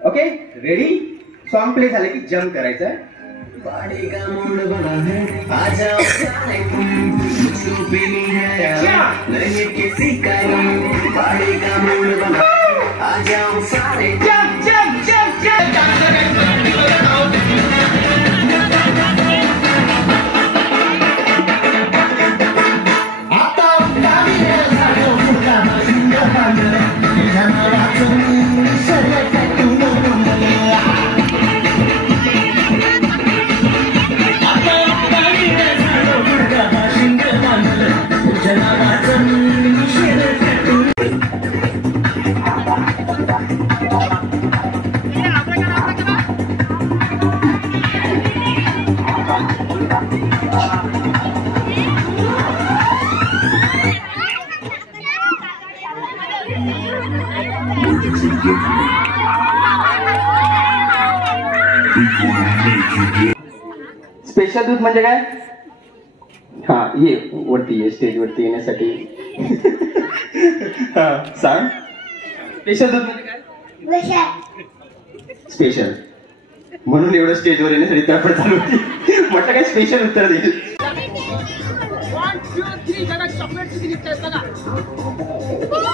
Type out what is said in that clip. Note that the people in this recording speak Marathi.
ओके रेडी सॉन्ग प्ले झालं की जंप करायचं स्पेशल दूध म्हणजे काय? हा ये वरती ये स्टेज वरती येण्यासाठी हा सांग स्पेशल दूध म्हणजे काय? स्पेशल म्हणून एवढं स्टेजवर येण्यासाठी तडफड चालू होती म्हटलं काय स्पेशल उत्तर देईल. 1 2 3 चॉकलेट किती निघतात बघा.